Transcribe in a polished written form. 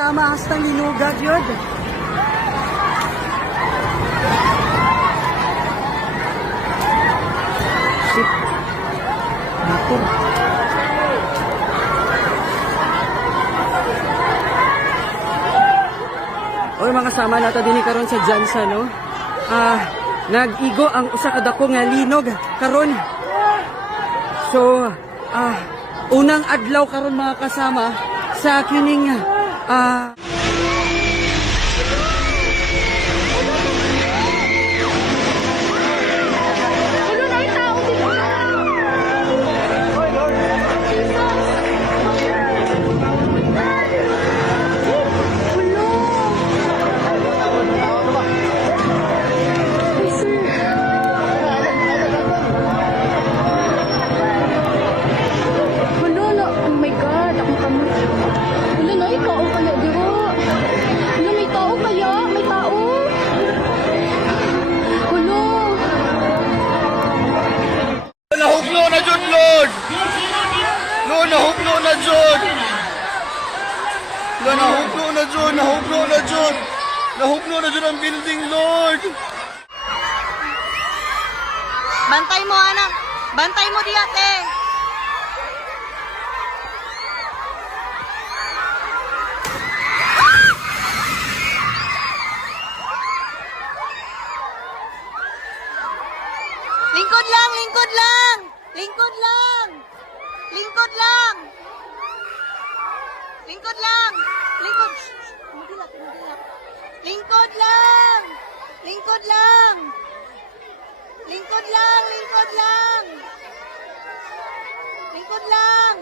kasama hasta linugad yun. Shit. Ako. Oy, mga kasama nato din karon sa Jansa, no? Nag-igo ang usa ka dako nga linog karon. So, unang adlaw karon mga kasama sa kining nahuklo na jud, Lord. Lord, nahuklo na jud. Lord, nahuklo na jud, nahuklo na jud. Nahuklo na jud ang building, Lord. Bantay mo, anak. Bantay mo di ate. Lingkod lang, lingkod lang. Lingkod lang. Lingkod lang. Lingkod lang. Lingkod. Mudilak, mudilak. Lingkod lang. Lingkod lang. Lingkod lang, lingkod lang. Lingkod lang.